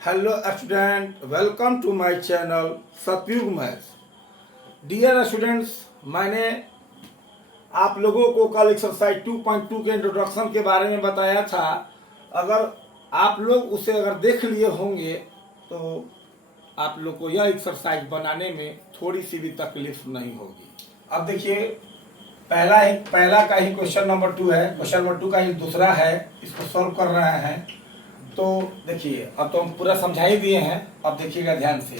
Hello student, welcome to my channel Satyug maths. Dear students, मैंने आप लोगों को कल एक्सरसाइज 2.2 के इंट्रोडक्शन के बारे में बताया था। अगर आप लोग उसे देख लिए होंगे तो आप लोग को यह एक्सरसाइज बनाने में थोड़ी सी भी तकलीफ नहीं होगी। अब देखिए, पहला का ही क्वेश्चन नंबर 2 है, क्वेश्चन नंबर 2 का ही दूसरा है, इसको सॉल्व कर रहे हैं। तो देखिए, अब तो हम पूरा समझा ही दिए हैं। अब देखिएगा ध्यान से,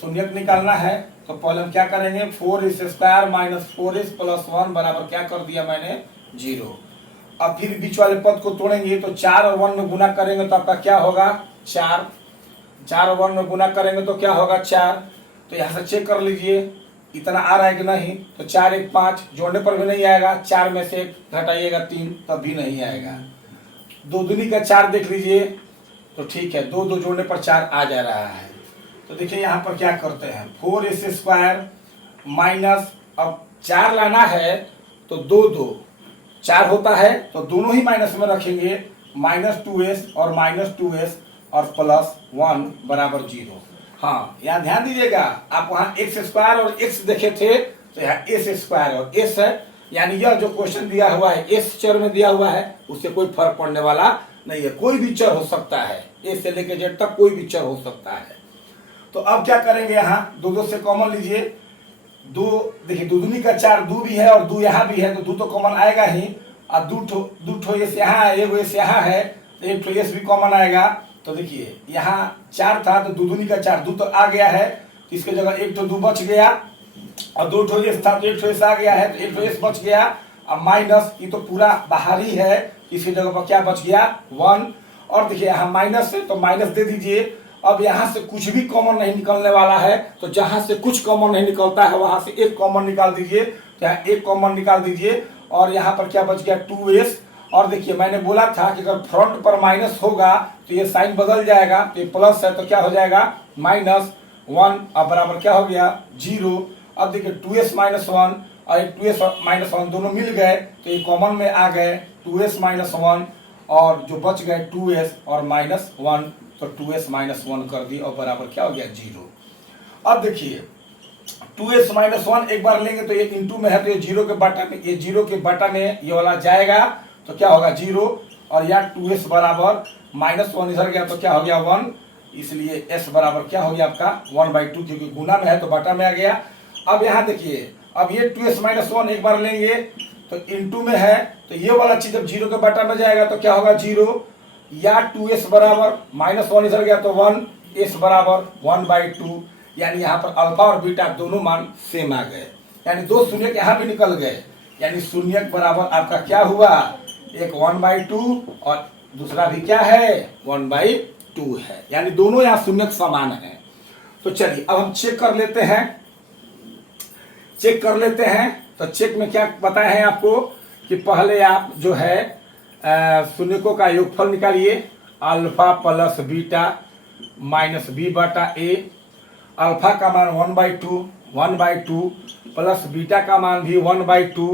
शून्यक निकालना है तो पहले हम क्या करेंगे, 4s² माइनस 4s प्लस 1 बराबर क्या कर दिया मैंने, 0। अब फिर बीच वाले पद को तोड़ेंगे तो 4 और 1 में गुना करेंगे तो आपका क्या होगा, 4। 4 और 1 में गुना करेंगे तो क्या होगा, 4। तो यहाँ से चेक कर लीजिए इतना आ रहा है कि नहीं। तो 4 1 5 जोड़ने पर भी नहीं आएगा, 4 में से 1 घटाइएगा 3 तब भी नहीं आएगा। दो दूनी का 4 देख लीजिए तो ठीक है, 2 2 जोड़ने पर 4 आ जा रहा है। तो देखिए यहाँ पर क्या करते हैं, 4s² माइनस, अब 4 लाना है तो 2 2 4 होता है तो दोनों ही माइनस में रखेंगे, -2s और -2s और प्लस 1 बराबर 0। हाँ, यहाँ ध्यान दीजिएगा, आप वहाँ x² और x देखे थे तो यहाँ s² और s है, यानी यह जो क्वेश्चन दिया हुआ है s चर में दिया हुआ है, उससे कोई फर्क पड़ने वाला नहीं है। कोई भी चर हो सकता है, ए से लेकर जेड तक कोई भी चर हो सकता है। तो अब क्या करेंगे, यहाँ 2 2 से कॉमन लीजिए। 2 देखिए, 2 दूनी का 4, 2 भी है और 2 यहाँ भी है तो 2 तो कॉमन आएगा ही। और 2 ठो एस यहाँ है, एगो एस यहाँ है तो 1 ठो एस भी कॉमन आएगा। तो देखिए यहाँ 4 था तो 2 दूनी का 4, 2 तो आ गया है तो इसके जगह 1 ठो 2 बच गया, और 2 ठो एस था तो 1 ठो एस आ गया है तो 1 ठो एस बच गया। अब माइनस, ये तो पूरा बाहर ही है, इसकी जगह पर क्या बच गया, 1। और देखिए यहाँ माइनस है तो माइनस दे दीजिए। अब यहाँ से कुछ भी कॉमन नहीं निकलने वाला है, तो जहां से कुछ कॉमन नहीं निकलता है वहां से एक कॉमन निकाल दीजिए। तो यहाँ एक कॉमन निकाल दीजिए और यहाँ पर क्या बच गया, 2s। और देखिए मैंने बोला था कि अगर फ्रंट पर माइनस होगा तो ये साइन बदल जाएगा, तो ये प्लस है तो क्या हो जाएगा, -1। अब बराबर क्या हो गया, 0। अब देखिए 2s - 1 और 2s - 1 दोनों मिल गए तो ये कॉमन में आ गए, 2s - 1 और जो बच गए 2s और -1, तो 2s - 1 कर दी और बराबर क्या हो गया, 0। अब देखिए 2s - 1 एक बार लेंगे तो ये इंटू में है तो ये 0 के बटा में, ये 0 के बटा में ये वाला जाएगा तो क्या होगा, 0। और यहाँ 2s बराबर -1 इधर गया तो क्या हो गया, 1। इसलिए s बराबर क्या हो गया आपका 1/2, क्योंकि गुना में है तो बटा में आ गया। अब यहाँ देखिए, अब ये 2s - 1 एक बार लेंगे तो इंटू में है तो ये वाला चीज जब 0 के बटा में जाएगा तो क्या होगा, 0। या 2s बराबर -1 इधर गया तो 1, s बराबर 1/2। यानी यहाँ पर अल्फा और बीटा दोनों मान सेम आ गए, यानी 2 शून्य यहाँ भी निकल गए, यानी शून्य बराबर आपका क्या हुआ, एक 1/2 और दूसरा भी क्या है, 1/2 है, यानी दोनों यहाँ शून्य समान है। तो चलिए अब हम चेक कर लेते हैं। तो चेक में क्या बताए हैं आपको कि पहले आप जो है शून्यकों का योगफल निकालिए, alpha plus beta minus b बटा a। अल्फा का मान 1/2 प्लस बीटा का मान भी 1/2,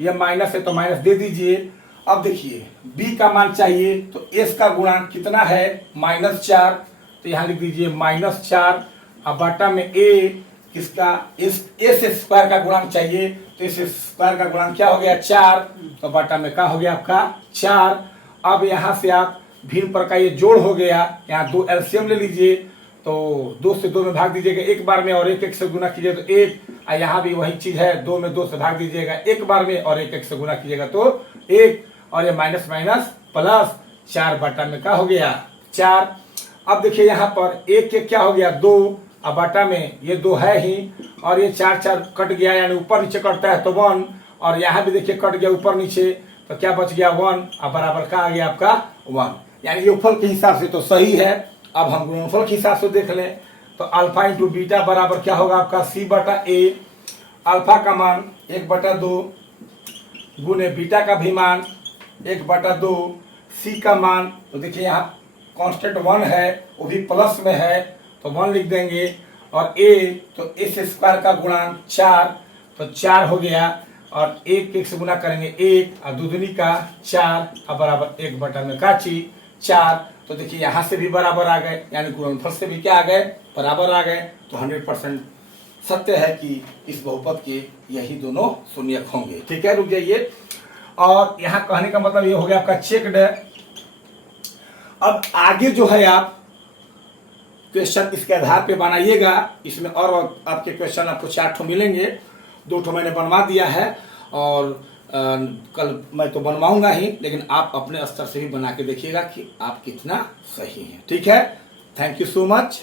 ये माइनस है तो माइनस दे दीजिए। अब देखिए b का मान चाहिए तो s का गुणांक कितना है, -4, तो यहाँ लिख दीजिए -4। अब बटा में a किसका, s² का गुणांक चाहिए तो s² का गुणांक क्या हो गया, 4, तो बटा में क्या हो गया आपका 4। अब यहाँ से आप भिन्न पर का ये जोड़ हो गया, यहाँ 2 एलसीएम ले लीजिए तो 2 से 2 में भाग दीजिएगा एक बार में और 1 1 से गुना कीजिए तो 1। यहाँ भी वही चीज है, 2 में 2 से भाग दीजिएगा एक बार में और 1 1 से गुना कीजिएगा तो 1, और ये माइनस माइनस प्लस 4 बटा में क्या हो गया, 4। अब देखिए यहाँ पर 1 1 क्या हो गया, 2, अब बटा में ये 2 है ही और ये 4 4 कट गया, यानी ऊपर नीचे कटता है तो 1, और यहाँ भी देखिए कट गया ऊपर नीचे तो क्या बच गया, 1। अब बराबर क्या आ गया आपका 1, यानी योगफल के हिसाब से तो सही है। अब हम गुणनफल के हिसाब से देख लें तो अल्फा इंटू बीटा बराबर क्या होगा आपका c बटा a। अल्फा का मान 1/2 गुने बीटा का भी मान 1/2, c का मान तो देखिए यहाँ कांस्टेंट 1 है वो भी प्लस में है तो 1 लिख देंगे, और a तो s² का गुणांक 4 तो 4 हो गया, और 1 1 से गुना करेंगे 1 और 2 दूनी का 4 अब बराबर 1 बटा में काची 4, तो देखिए यहाँ से भी बराबर आ गए, यानी गुणनफल से भी क्या आ गए, बराबर आ गए। तो 100% सत्य है कि इस बहुपद के यही दोनों शून्यक होंगे। ठीक है, रुक जाइए। और यहाँ कहने का मतलब ये हो गया आपका चेक्ड। अब आगे जो है आप क्वेश्चन इसके आधार पे बनाइएगा। इसमें और आपके क्वेश्चन आपको 4 ठो मिलेंगे, 2 ठो मैंने बनवा दिया है और कल मैं तो बनवाऊंगा ही, लेकिन आप अपने स्तर से भी बना के देखिएगा कि आप कितना सही हैं। ठीक है, थैंक यू सो मच।